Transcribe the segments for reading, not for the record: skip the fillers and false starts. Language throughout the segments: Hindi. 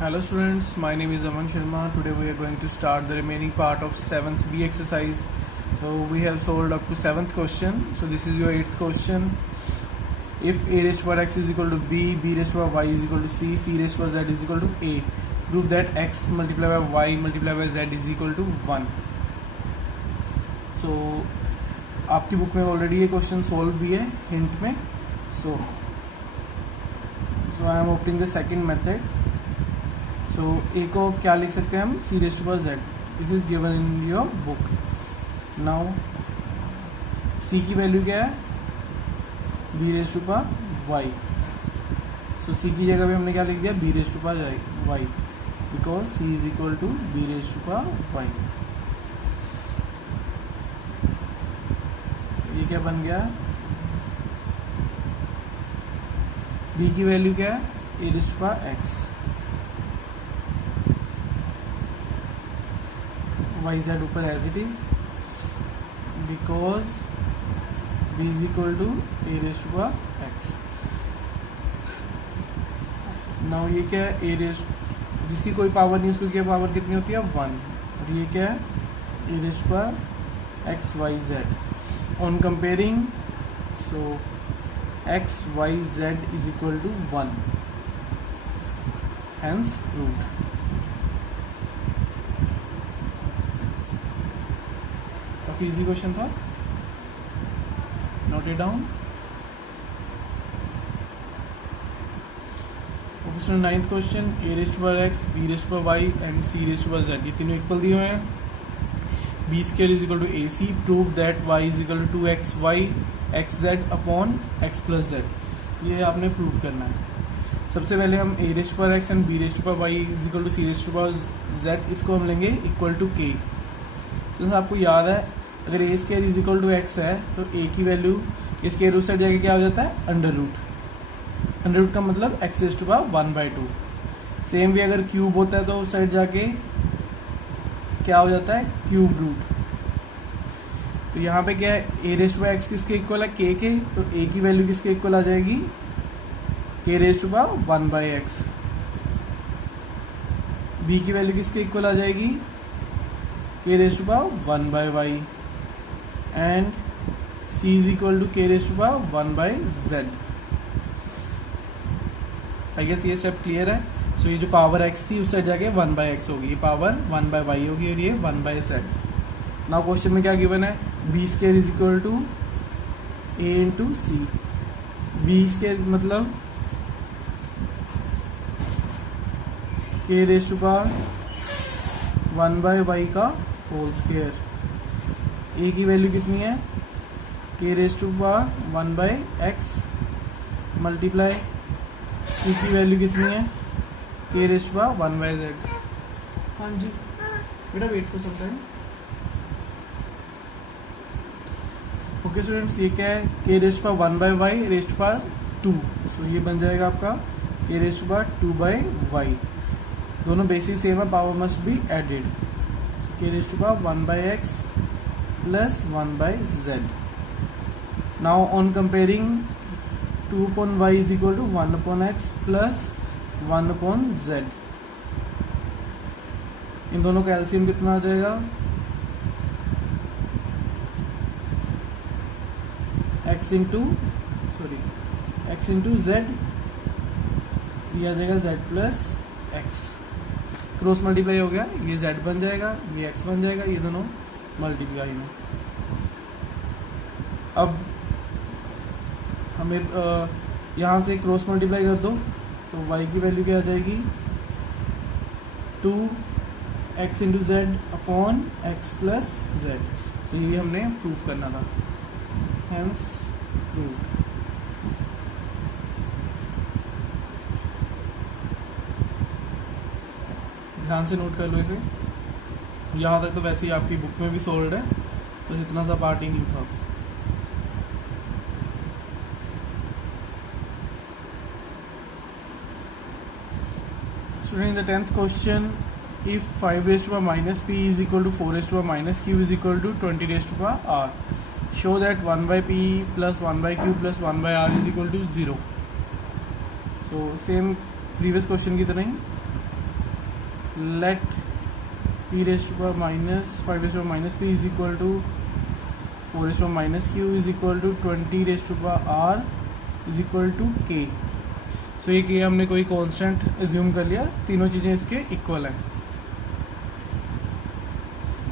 Hello students, my name is Aman Sharma. Today we are going to start the remaining part of 7th B exercise. So we have solved up to 7th question. So this is your 8th question. If a raised to power x is equal to b, b raised to power y is equal to c, c raised to power z is equal to a, prove that x multiplied by y multiplied by z is equal to 1. So आपकी बुक में ऑलरेडी ये क्वेश्चन सोल्व भी है हिंट में. So I am opting the second method. So A को क्या लिख सकते हैं हम, C raise to power Z. This is given in your book. Now C की वैल्यू क्या है, B raise to power Y. So C की जगह पे हमने क्या लिख दिया, B raise to power Y, because C is equal to be raise to power Y. ये क्या बन गया, बी की वैल्यू क्या है, A raise to power X, Y Z ऊपर as it is, because B is equal to A raise to power X. Now ये क्या है, ए रेज़ जिसकी कोई पावर नहीं उसकी क्या पावर कितनी होती है, 1. और ये क्या है, A raise to power X Y Z. On comparing, so X Y Z is equal to 1, hence proved. काफी इजी क्वेश्चन था, note it down. Question 9th question, A raise to power X, B raise to power Y and C raise to power Z, ये तीनों इक्वल दिए हुए हैं. B square is equal to A C. Prove that Y is equal to 2x Y x Z upon X plus Z. ये आपने प्रूव करना है. सबसे पहले हम A raise to power X and B raise to power Y is equal to C raise to power Z, इसको हम लेंगे इक्वल टू के. जैसे आपको याद है, अगर A square is equal to X है तो ए की वैल्यू स्क्वायर रूट साइड जाके क्या हो जाता है, अंडर रूट. अंडर रूट का मतलब x raise to power 1/2. Same way अगर क्यूब होता है तो उस साइड जाके क्या हो जाता है, क्यूब रूट. तो यहाँ पे क्या है, A raise to power x किसके इक्वल है, के के. तो ए की वैल्यू किसके इक्वल आ जाएगी, K raise to power 1/x. B की वैल्यू किसके इक्वल आ जाएगी, K raise to power 1/y. And C is equal to K raise to power 1/z. I guess ये स्टेप क्लियर है. सो ये जो पावर x थी उस साइड जाके 1/x होगी, ये पावर 1/y होगी और ये 1/z. नाउ क्वेश्चन में क्या गिवन है, b square is equal to a into c. B square मतलब k raise to power 1/y का होल स्क्वायर. ए की वैल्यू कितनी है, के raise to power 1/x multiply, C की वैल्यू कितनी है, के रेज़ टू पावर 1/z. हाँ जी बेटा, wait for some time. Okay students, ये क्या है, के raise to power 1/y raise to power 2. So ये बन जाएगा आपका के रेज़ टू पावर 2/y. दोनों बेसिस सेम है, power must be added. K raise to power 1/x plus 1/z. Now on comparing, 2/y is equal to 1/x plus 1/z. इन दोनों का एलसीएम कितना आ जाएगा, x इंटू z, ये आ जाएगा z plus x. Cross multiply हो गया, ये z बन जाएगा, ये x बन जाएगा, ये दोनों मल्टीप्लाई में. अब हमें यहाँ से क्रॉस मल्टीप्लाई कर दो तो y की वैल्यू क्या आ जाएगी, 2x into Z upon X plus Z. तो ये हमने प्रूव करना था, हैंस प्रूव्ड. ध्यान से नोट कर लो इसे. यहाँ तक तो वैसे ही आपकी बुक में भी सोल्व है, बस इतना सा पार्ट ही नहीं था. Student, in the 10th question, if 5 raised to power minus p is equal to 4 raised to power minus q is equal to 20 raised to power r, show that 1/p plus 1/q plus 1/r is equal to 0. So same previous question की तरह ही let p raised to power minus 5 raised to power minus p is equal to 4 raised to power minus q is equal to 20 raised to power r is equal to k. सो ये k हमने कोई कांस्टेंट एज्यूम कर लिया, तीनों चीज़ें इसके इक्वल हैं.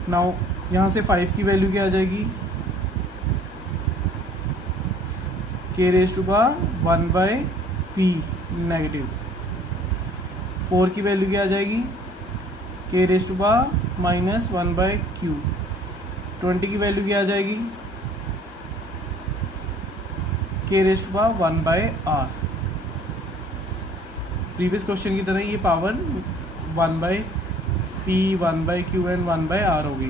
नाउ यहाँ से 5 की वैल्यू क्या आ जाएगी, k raise to power 1 by p negative. 4 की वैल्यू क्या आ जाएगी, k raise to power minus 1 by q. 20 की वैल्यू क्या आ जाएगी, k raise to power 1 by r. Previous question की तरह ये power 1 by p, 1 by q and 1 by r होगी.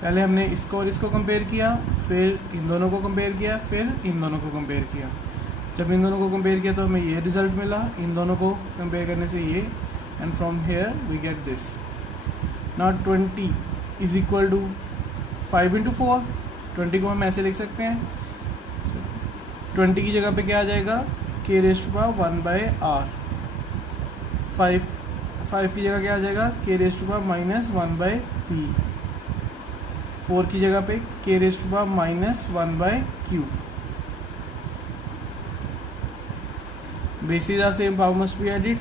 पहले हमने इसको और इसको कंपेयर किया, फिर इन दोनों को कंपेयर किया, फिर इन दोनों को कंपेयर किया. जब इन दोनों को कंपेयर किया तो हमें ये रिजल्ट मिला, इन दोनों को कंपेयर करने से ये, and from here we get this. Now 20 is equal to 5 into 4. 20 को हम ऐसे लिख सकते हैं. 20 की जगह पे क्या आ जाएगा, k raise to power 1 by r. 5 की जगह क्या आ जाएगा, k raise to power minus 1 by p. 4 की जगह पे k raise to power minus 1 by q. Basis are same, power must be added.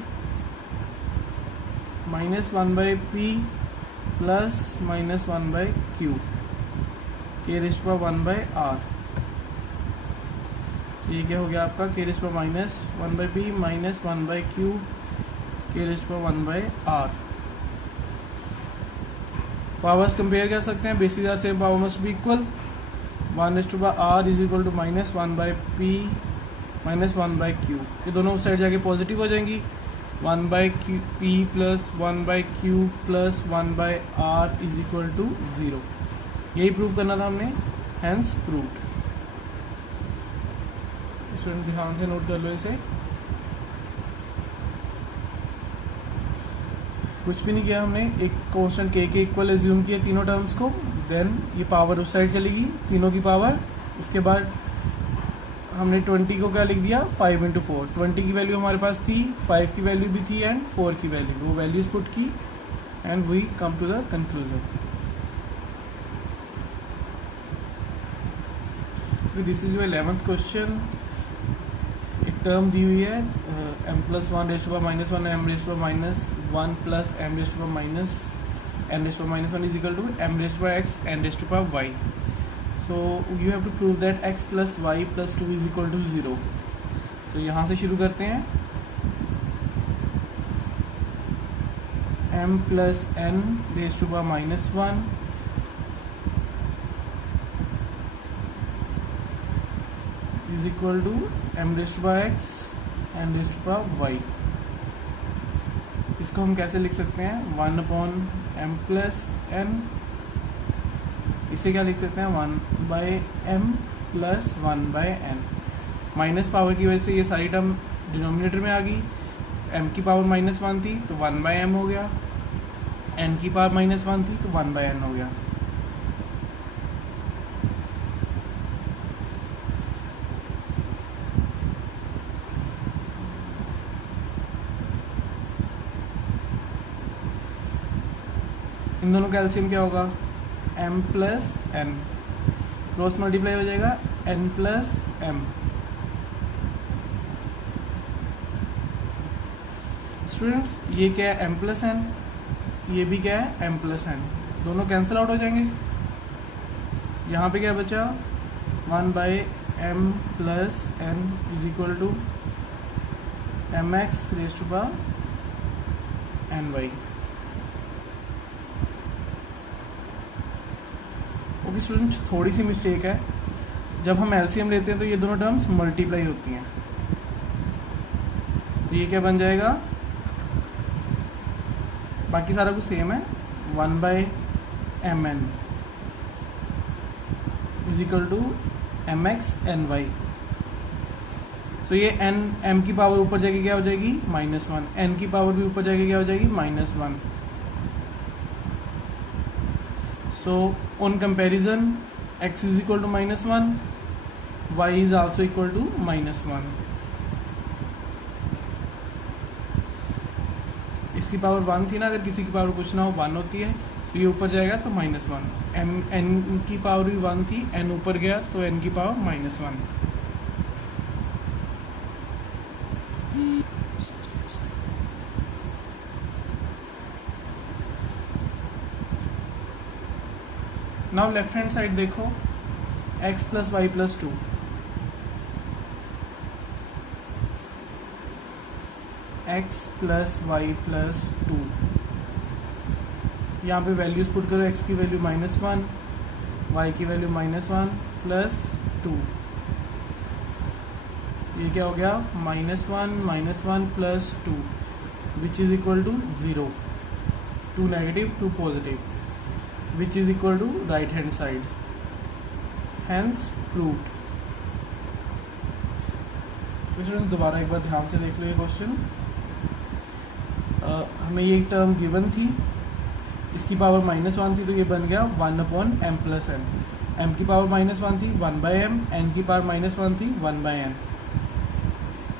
Minus 1 by p plus minus 1 by q, k raise to power 1 by r. ये क्या हो गया आपका, k raise to power minus 1 by p minus 1 by q, k raise to power 1 by r. Powers compare कर सकते हैं, basis are same, power must be equal. 1 raise to power r is equal to minus 1 by p minus 1 by q. ये दोनों साइड जाके पॉजिटिव हो जाएंगी. 1 by p plus 1 by q plus 1 by r is equal to 0. यही प्रूव करना था हमने, हैंस प्रूव्ड. स्टूडेंट ध्यान से नोट कर लो इसे. कुछ भी नहीं किया हमने, एक कांस्टेंट k के इक्वल एज्यूम किए तीनों टर्म्स को. देन ये पावर उस साइड चलेगी, तीनों की पावर. उसके बाद हमने 20 को क्या लिख दिया, 5 इंटू 4. 20 की वैल्यू हमारे पास थी, 5 की वैल्यू भी थी एंड 4 की वैल्यू, वो वैल्यूज पुट की and we come to the conclusion. This is your 11th question. एक टर्म दी हुई है m plus 1 raise to power minus 1, m raise to power minus 1 plus m raise to power minus n raise to power minus 1 is equal to m raise to power x n raise to power y. So you have to prove that x plus y plus 2 is equal to 0. So यहाँ से शुरू करते हैं. m plus n raised to power minus 1 is equal to m raised to power x n raised to power y. इसको हम कैसे लिख सकते हैं, 1 upon m plus n. इसे क्या लिख सकते हैं, 1 by m plus 1 by n. Minus power की वजह से ये सारी टर्म डिनोमिनेटर में आ गई. m की पावर माइनस 1 थी तो 1 बाय m हो गया, n की पावर माइनस 1 थी तो 1 बाय n हो गया. इन दोनों का एलसीएम क्या होगा, m plus n. Cross multiply हो जाएगा n प्लस m. स्टूडेंट्स ये क्या है, m प्लस n, ये भी क्या है, m प्लस n. दोनों कैंसिल आउट हो जाएंगे. यहाँ पे क्या बचा, 1 by m plus n is equal to mx raise to power ny. Okay student, थोड़ी सी मिस्टेक है. जब हम एलसीएम लेते हैं तो ये दोनों टर्म्स मल्टीप्लाई होती हैं. तो ये क्या बन जाएगा, बाकी सारा कुछ सेम है, 1 by m n is equal to m x n y. तो ये एन, एम की पावर ऊपर जाके क्या हो जाएगी, -1. एन की पावर भी ऊपर जाके क्या हो जाएगी, -1. So on comparison, x is equal to -1, y is also equal to -1. की पावर 1 थी ना, अगर किसी की पावर कुछ ना हो 1 होती है, तो ये ऊपर जाएगा तो -1। n की पावर भी 1 थी, n ऊपर गया तो n की power -1। Now left hand side देखो, x + y + 2, x + y + 2, यहाँ पे वैल्यूज पुट करो, x की वैल्यू -1, y की वैल्यू -1 + 2, ये क्या हो गया, -1 + 2 which is equal to 0, 2 negative 2 positive, which is equal to right hand side, hence proved. Student दोबारा एक बार ध्यान से देख लो ये क्वेश्चन। हमें ये टर्म गिवन थी, इसकी पावर -1 थी तो ये बन गया 1/m + n, m की पावर -1 थी 1/m, n की पावर -1 थी 1/n।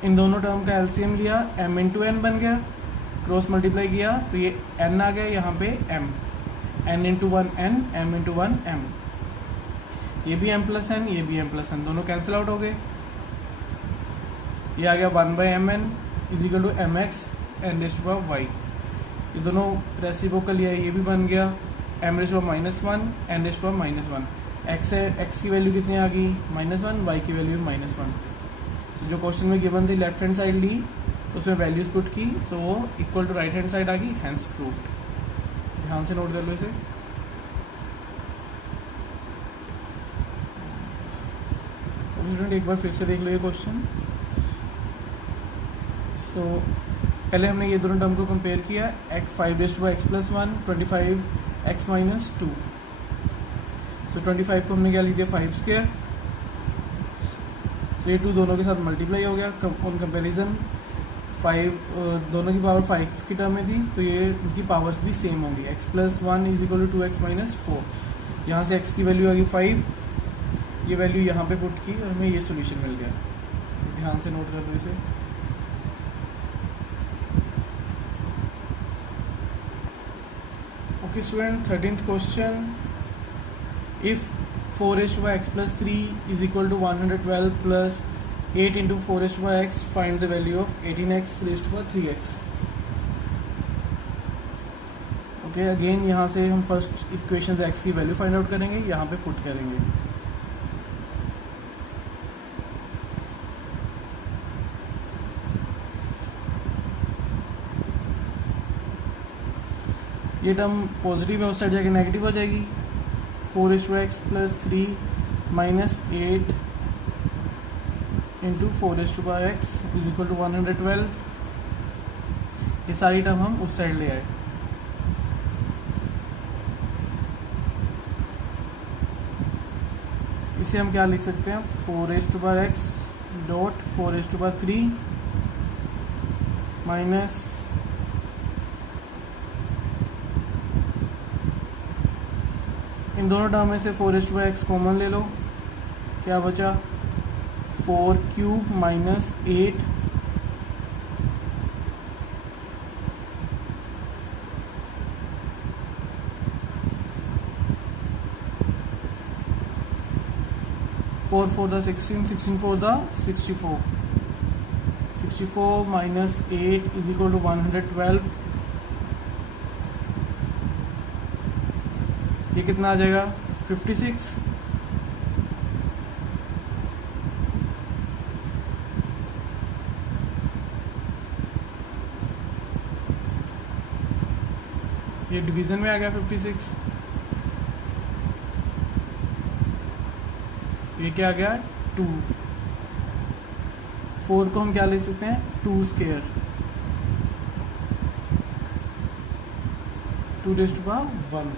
इन दोनों टर्म का एलसीएम लिया, m × n बन गया, क्रॉस मल्टीप्लाई किया तो ये n आ गया, यहाँ पे m, n × 1 n, m × 1 m, ये भी m + n, ये भी m + n, दोनों कैंसिल आउट हो गए। ये आ गया 1/mn = mx n⁻⁴, ये दोनों रेसिप्रोकल है, ये भी बन गया m⁻⁻1 n⁻⁻1। x की वैल्यू कितनी आ गई, -1, y की वैल्यू -1। तो जो क्वेश्चन में गिवन थी लेफ्ट हैंड साइड ली, उसमें वैल्यूज पुट की, तो वो equal to right hand side आ गई, हैंस प्रूव्ड। ध्यान से नोट कर लो इसे। स्टूडेंट एक बार फिर से देख लो ये क्वेश्चन। सो पहले हमने ये दोनों टर्म को कंपेयर किया, x5 + x + 1, 25x - 2। सो 25 को हमने क्या लिख दिया 5², तो ये 2 दोनों के साथ मल्टीप्लाई हो गया। ऑन कंपैरिजन 5 दोनों की पावर 5 की टर्म में थी, तो ये इनकी पावर्स भी सेम होंगी, x + 1 = 2x - 4। यहाँ से x की वैल्यू आ गई 5, ये वैल्यू यहाँ पे पुट की और हमें ये सोल्यूशन मिल गया। तो ध्यान से नोट कर लो इसे। Okay student, 13th question, if 4x + 3 = 112 + 8 × 4x, find the value of 18x⁻3x। Okay again यहाँ से हम फर्स्ट इक्वेशन से x की वैल्यू फाइंड आउट करेंगे, यहाँ पे पुट करेंगे। ये टर्म पॉजिटिव है, उस साइड जाके नेगेटिव हो जाएगी। 4x + 3 - 8 × 4x = 112, ये सारी टर्म हम उस साइड ले आए। इसे हम क्या लिख सकते हैं, 4x डॉट 4/3 माइनस इन दोनों टर्म में से 4x कॉमन ले लो, क्या बचा 4³ - 8 4 4 the 16, 16 4 the 64, 64 - 8 = 112। ये कितना आ जाएगा 56। ये डिवीजन में आ गया 56। ये क्या आ गया 2। 4 को हम क्या ले सकते हैं 2², 2⁻1।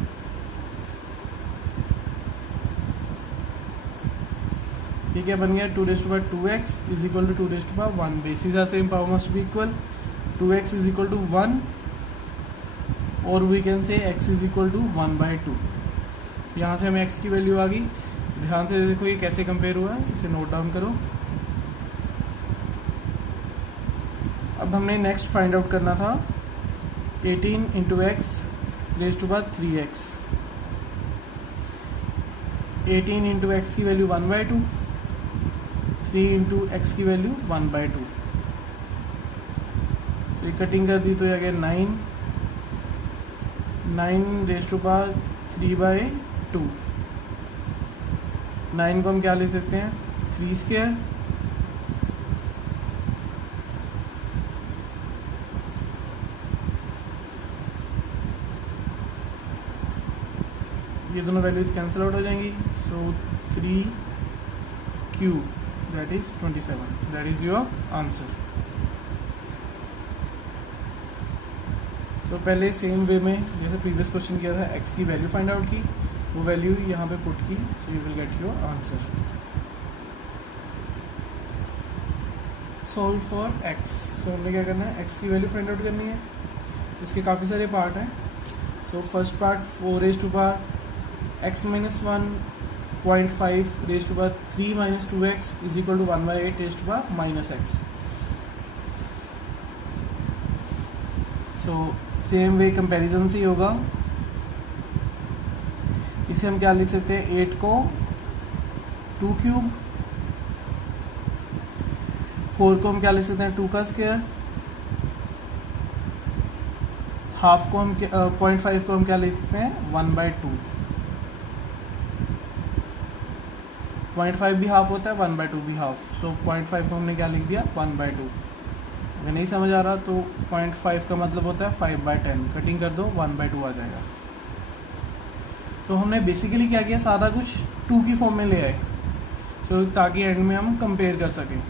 ये क्या बन गया 2⁻2x = 2⁻1। Basis are same, power must be equal. 2x = 1 और वी कैन से x = 1/2। यहाँ से हमें x की वैल्यू आ गई। ध्यान से देखो ये कैसे कंपेयर हुआ है, इसे नोट डाउन करो। अब हमने नेक्स्ट फाइंड आउट करना था 18 into x raise to power 3x, 18 into x की वैल्यू 1/2, 3 इंटू एक्स की वैल्यू 1/2, तो ये कटिंग कर दी तो ये आ गया 9 रेज टू पावर 3/2। 9 को हम क्या लिख सकते हैं 3 स्क्वायर, ये दोनों वैल्यूज कैंसिल आउट हो जाएंगी, सो 3 cube that is 27, that is your answer. तो पहले सेम वे में जैसे प्रीवियस क्वेश्चन किया था, x की वैल्यू फाइंड आउट की, वो वैल्यू यहाँ पे पुट की, so you will get your answer. Solve for x, तो हमने क्या करना है x की वैल्यू फाइंड आउट करनी है। इसके काफ़ी सारे पार्ट हैं। So first part 4 raise to power x minus 1.5 raise to power 3 minus 2x is equal to 1/8 raise to power minus x। So same way comparison से ही होगा। इसे हम क्या लिख सकते हैं 8 को 2 क्यूब, 4 को हम क्या लिख सकते हैं 2 का स्क्वायर, हाफ को हम 0.5 को हम क्या लिख सकते हैं 1/2। 0.5 भी हाफ होता है, 1/2 भी हाफ, सो 0.5 को हमने क्या लिख दिया 1/2। अगर नहीं समझ आ रहा तो 0.5 का मतलब होता है 5/10, कटिंग कर दो 1/2 आ जाएगा। तो हमने बेसिकली क्या किया, सारा कुछ 2 की फॉर्म में ले आए, सो ताकि एंड में हम कंपेयर कर सकें।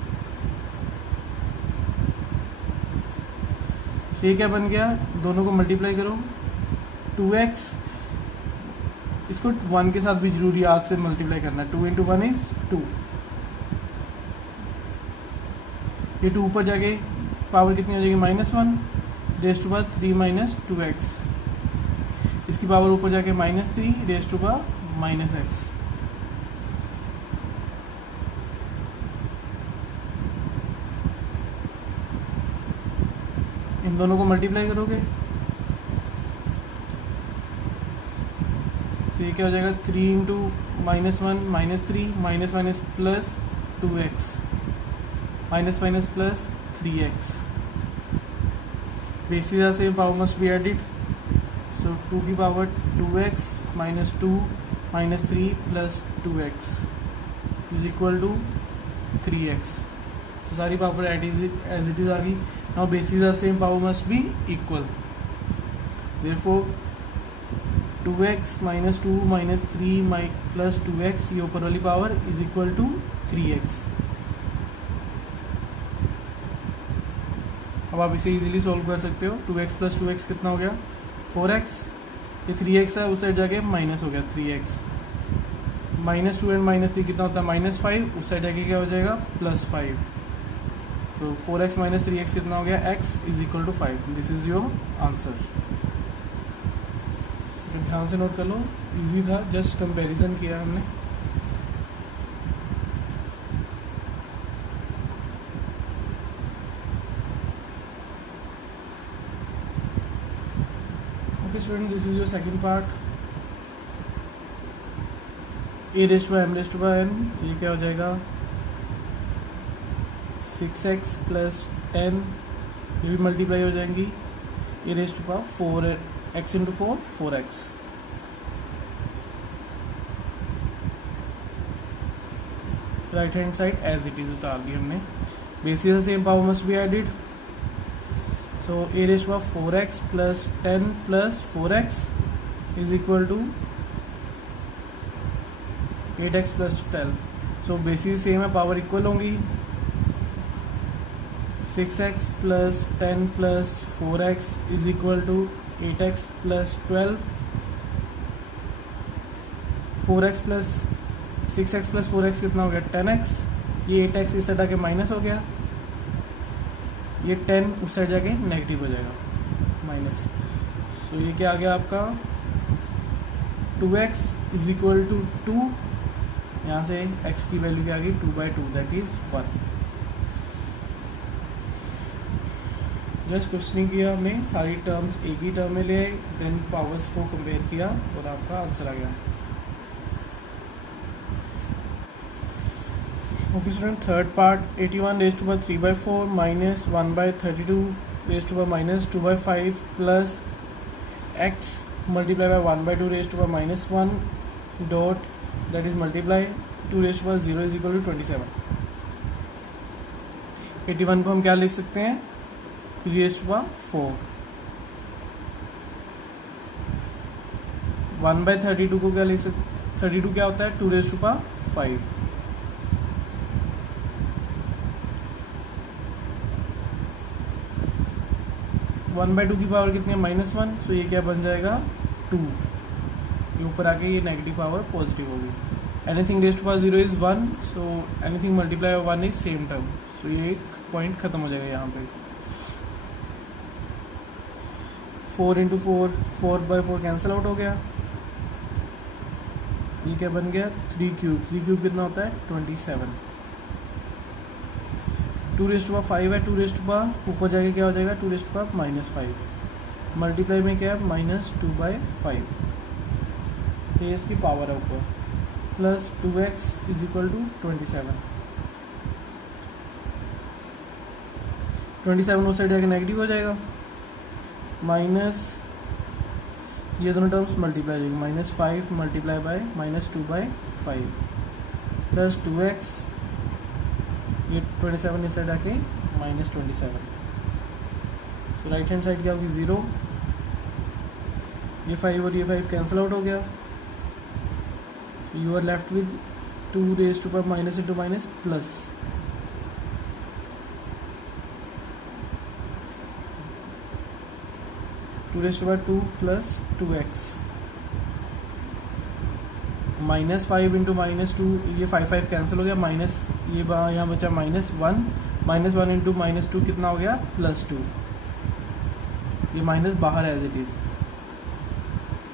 ये क्या बन गया, दोनों को मल्टीप्लाई करो, 2x, इसको 1 के साथ भी जरूरी आज से मल्टीप्लाई करना है, 2 इंटू 1 इज 2, ये 2 ऊपर जाके पावर कितनी हो जाएगी -1 raise to power 3 minus 2x, इसकी पावर ऊपर जाके -3 रेज टू पावर -x। इन दोनों को मल्टीप्लाई करोगे तो ये क्या हो जाएगा 3 into -1 -3 minus minus plus 2x minus minus plus 3x। Basis are same, power must be added, so 2 की power 2x minus 2 minus 3 plus 2x is equal to 3x। तो सारी पावर एज इट इज आ गई। Now basis are same, power must be equal, therefore 2x minus 2 minus 3 plus 2x, ये ऊपर वाली power is equal to 3x। अब आप इसे इजीली सॉल्व कर सकते हो। 2x प्लस 2x कितना हो गया 4x, ये 3x है, उस साइड जाके माइनस हो गया 3x, माइनस 2 एंड माइनस 3 कितना होता है -5, उस साइड जाके क्या हो जाएगा +5। सो 4x माइनस 3x कितना हो गया x is equal to 5। This is your answer. ध्यान से नोट कर लो, इजी था, जस्ट कंपैरिजन किया हमने। Okay student, this is your second part, a raise to m raise to n, तो ये क्या हो जाएगा 6x प्लस 10, ये भी मल्टीप्लाई हो जाएंगी, a raise to power 4x into 4 4x। Right hand side as it is उतार दी हमने। Basis same, power must be added, so a raise to power 4x plus 10 plus 4x is equal to 8x plus 12। So basis same है, पावर इक्वल होंगी, 6x plus 10 plus 4x is equal to 8x plus 12, 4x plus 6x plus 4x कितना हो गया 10x, ये 8x इस साइड आके माइनस हो गया, ये 10 उस साइड जाके नेगेटिव हो जाएगा माइनस। सो ये क्या आ गया आपका 2x इज इक्वल टू 2, यहाँ से x की वैल्यू क्या आ गई 2/2 दैट इज 1। जस्ट क्वेश्चनिंग किया हमने, सारी टर्म्स एक ही टर्म में ले आए, देन पावर्स को कंपेयर किया और आपका आंसर आ गया। Okay student, third part 81 raise to power 3/4 minus 1/32 raise to power minus 2/5 plus x multiply by 1/2 raise to power minus 1 dot that is multiply 2 raise to power 0 is equal to 27। 81 को हम क्या लिख सकते हैं, 3 रेज़ टू पावर 4। 1/32 को क्या लिख सकते, 32 क्या होता है, 2 raise to power 5। One by two की पावर कितनी है, -1, सो ये क्या बन जाएगा 2। ये ऊपर आके ये नेगेटिव पावर पॉजिटिव होगी। Anything raise to power 0 is 1, so anything multiply by 1 is same term, so ये एक पॉइंट खत्म हो जाएगा यहाँ पे। 4 इंटू 4, 4/4 कैंसिल आउट हो गया। ये क्या बन गया, 3 क्यूब। 3 क्यूब कितना होता है, 27। 2 रेज़ टू पावर 5 है, 2 रेज़ टू पावर ऊपर जाके क्या हो जाएगा, 2 रेज़ टू पावर -5 मल्टीप्लाई में क्या है, -2/5, तो ये इसकी पावर है ऊपर, plus 2x is equal to 27। 27 उस साइड जाके नेगेटिव हो जाएगा, माइनस ये दोनों टर्म्स मल्टीप्लाई हो जाएगी, -5 मल्टीप्लाई बाय -2/5 प्लस 2x, ये 27 इस साइड आके -27, तो राइट हैंड साइड क्या होगी 0, ये 5 और ये 5 कैंसिल आउट हो गया, you are left with 2 raise to power minus into minus plus 2 raise to power 2 plus 2x, -5 into -2, ये 5 कैंसिल हो गया, माइनस ये यहाँ बचा -1 इंटू -2 कितना हो गया, +2, ये माइनस बाहर as it is,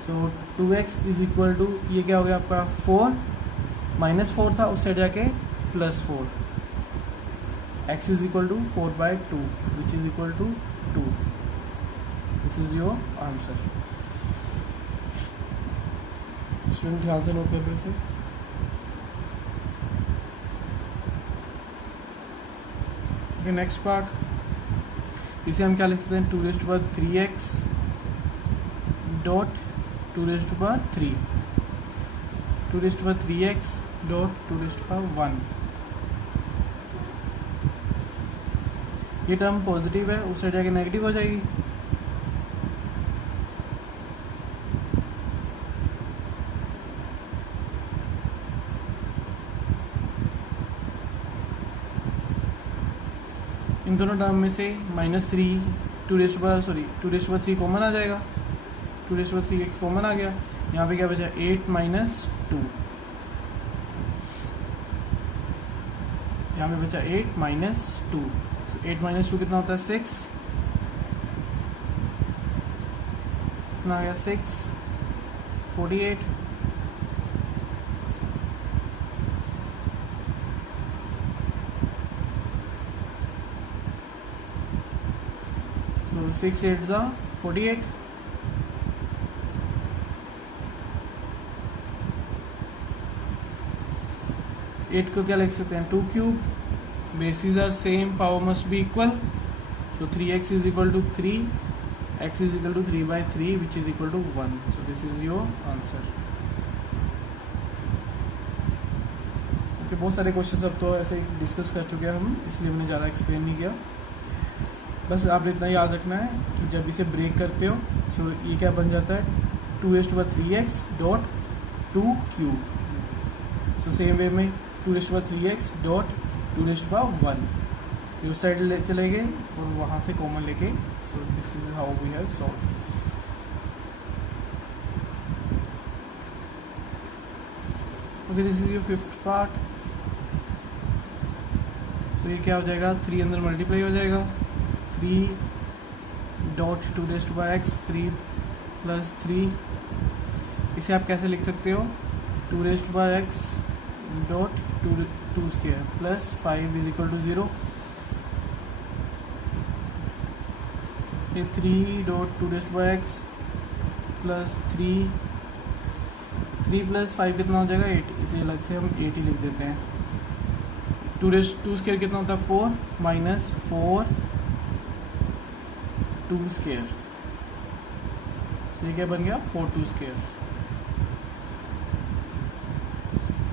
so 2x is equal to ये क्या हो गया आपका 4, -4 था उससे जाके +4, x is equal to 4/2 which is equal to 2। This is your answer. Student ध्यान से नोट पेपर से। ओके, नेक्स्ट पार्ट, इसे हम क्या लिख सकते हैं, 2 raise to power 3x dot 2 raise to power 3, 2 raise to power 3x dot 2 raise to power 1। ये टर्म पॉजिटिव है, उस साइड जाके नेगेटिव हो जाएगी, इन दोनों टर्म में से -3 2 रेज़ टू पावर 3 कॉमन आ जाएगा, 2 raise to power 3x common आ गया, यहाँ पे क्या बचा 8 - 2, यहाँ पे बचा 8 - 2, 8 - 2 कितना होता है 6, कितना आ गया 6, 48, so 6 8 जा 48, एट को क्या लिख सकते हैं 2 cube, basis are same, power must be equal, तो 3x is equal to 3, x is equal to 3/3 which is equal to 1, so this is your answer. Okay, बहुत सारे क्वेश्चन अब तो ऐसे डिस्कस कर चुके हैं हम, इसलिए मैंने ज़्यादा एक्सप्लेन नहीं किया। बस आपने इतना याद रखना है कि जब इसे ब्रेक करते हो, सो ये क्या बन जाता है 2 raise to power 3x dot 2 cube, so same way में 2 raise to power 3x dot 2 raise to power 1, ये उस साइड ले चले गए और वहाँ से कॉमन लेके, so this is how we have solve. Okay, this is your 5th part. So ये क्या हो जाएगा, 3 अंदर मल्टीप्लाई हो जाएगा, 3 dot 2 raise to power x, 3 plus 3, इसे आप कैसे लिख सकते हो, 2 raise to power x dot 2 square plus 5 is equal to 0, ये 3.2x प्लस 3 प्लस 5 कितना हो जाएगा 8, इसे अलग से हम 8 ही लिख देते हैं। 2 स्क्वायर कितना होता है 4 माइनस 4 2 स्क्वायर, ये क्या बन गया 4 2 square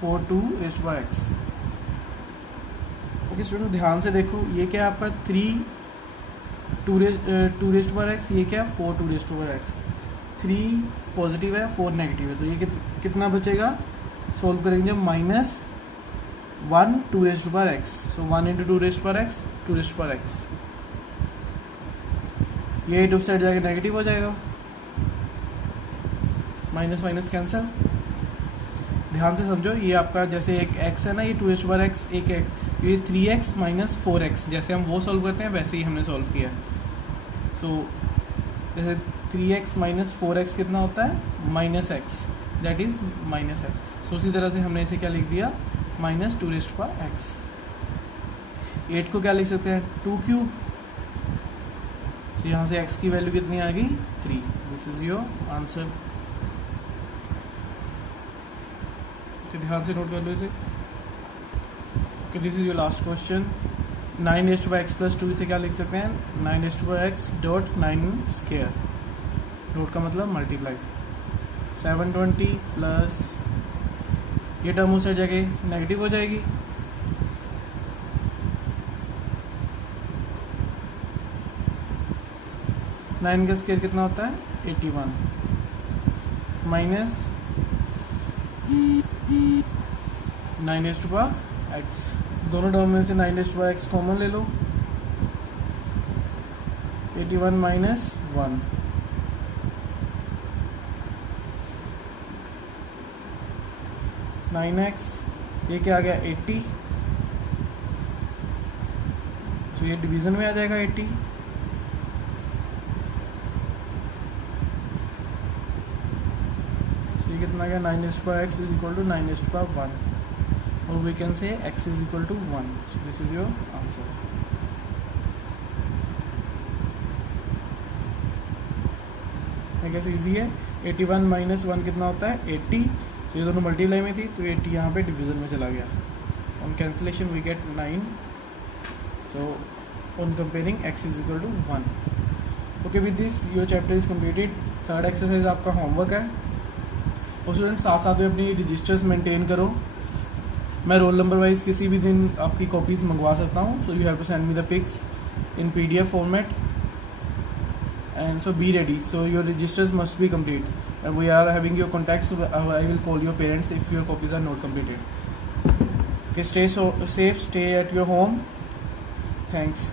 4 2 raised by x. Okay student ध्यान से देखो, ये क्या है आपका 3 2 रेस्ट बाय एक्स, ये क्या है 4 2 रेस्ट बाय एक्स। 3 पॉजिटिव है 4 नेगेटिव है, तो ये कितना बचेगा, सोल्व करेंगे minus 1 2 raised by x, so 1 into 2 raised by x 2 raised by x. ये 8 साइड जाके नेगेटिव हो जाएगा, माइनस माइनस कैंसिल। ध्यान से समझो, ये आपका जैसे एक x है ना, ये 2 बार x एक x, ये 3x माइनस 4x, जैसे हम वो सॉल्व करते हैं वैसे ही हमने सॉल्व किया। सो जैसे 3x माइनस 4x कितना होता है minus x, that is minus x। सो उसी तरह से हमने इसे क्या लिख दिया माइनस 2 रेस्ट बाय x। 8 को क्या लिख सकते हैं 2 क्यूब, तो यहाँ से x की वैल्यू कितनी आ गई 3। This is your answer. तो ध्यान से नोट कर लो इसे। Okay this is your last question. 9 raised by x plus 2 इसे क्या लिख सकते हैं 9 raised by x dot 9 square, dot का मतलब मल्टीप्लाई 720 प्लस ये टर्म उस साइड जाके नेगेटिव हो जाएगी, नाइन का स्क्वायर कितना होता है 81 माइनस 9 रेस्ट बाय x, दोनों टर्म में से 9 रेस्ट बाय x कॉमन ले लो, 81 माइनस 1 9x, ये क्या आ गया 80, तो ये डिवीजन में आ जाएगा 80। तो ये कितना आ गया 9 raised by x is equal to 9 raised by 1, और we can say x is equal to 1। So this is your answer. कैसे इजी है, 81 माइनस 1 कितना होता है 80, तो ये दोनों मल्टीप्लाई में थी तो 80 यहाँ पे डिवीजन में चला गया, on cancellation we get 9, so on comparing x is equal to 1। Okay with this your chapter is completed. Third exercise आपका होमवर्क है, और स्टूडेंट साथ साथ में अपनी रजिस्टर्स मेंटेन करो। मैं रोल नंबर वाइज किसी भी दिन आपकी कॉपीज़ मंगवा सकता हूँ, so you have to send me the pics in PDF format, and so be ready, so your registers must be complete, and we are having your contacts, so I will call your parents if your copies are not completed. Okay, stay safe, stay at your home. Thanks.